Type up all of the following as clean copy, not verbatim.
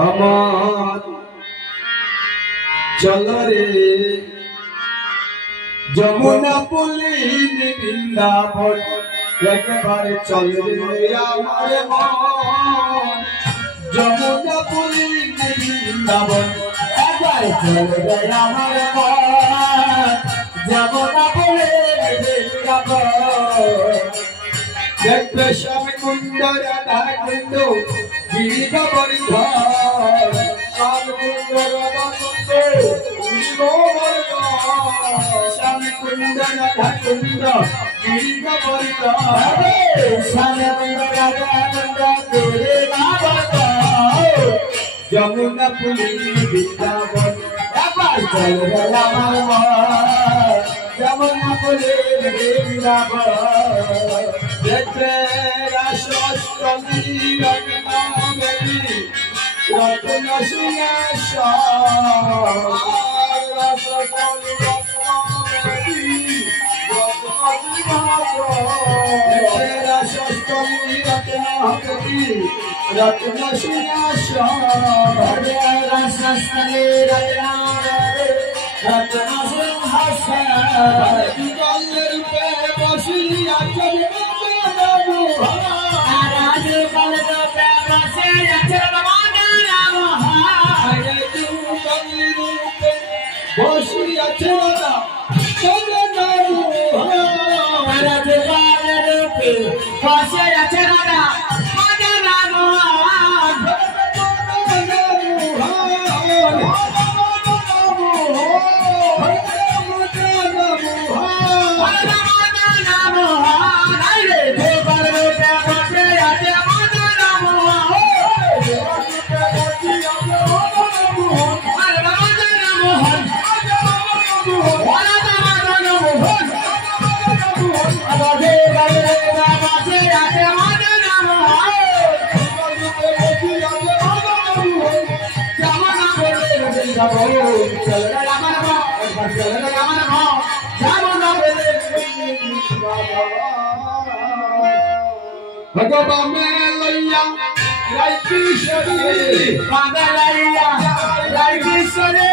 আমার চল রে যমুনা পুলিন বৃন্দাবন একবারে চল রে আমার মন যমুনা পুলিন বৃন্দাবন একবারে চল রে আমার মন যমুনা পুলিন বৃন্দাবন দেখবে স্বামী কুণ্ড রাধা কুণ্ড গিরিগোবর্ধন স্বামী কুণ্ড রাধা কুণ্ড গিরিগোবর্ধন স্বামী কুণ্ড রাধা কুণ্ড গিরিগোবর্ধন স্বামী কুণ্ড রাধা কুণ্ড গিরিগোবর্ধন যমুনা পুলিন বৃন্দাবন একবার চল রে আমার মন যমুনা পুলিন বৃন্দাবন দেখবে রাসষ্টমী রত্নবেদী রত্ন সিংহাসন রাসষ্টমী রত্নবেদী রত্ন সিংহাসন রাসষ্টমী রত্নবেদী রত্ন সিংহাসন রাসষ্টমী রত্নবেদী রত্ন সিংহাসন গল্লের উপরে বসিয়া চলবে রাজ কল তো প্রেমসে চল বাবা নাম হায় তু কলি রূপে বসি আছে না চল নাম রাজ কল রূপে বসি আছে না বাবা নাম भगवान लैया राय किशोरी लैया राय किशोरी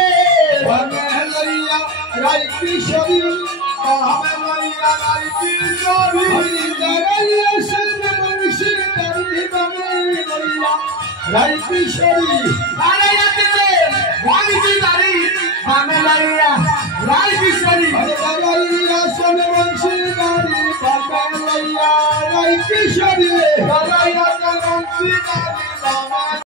लैया राय किशोरी लैया राय किशोरी लैया राय किशोरी लैया राय किशोरी लैया सोने वंशी गाड़ी लैया राय किशोरी लैया वंशी गाड़ी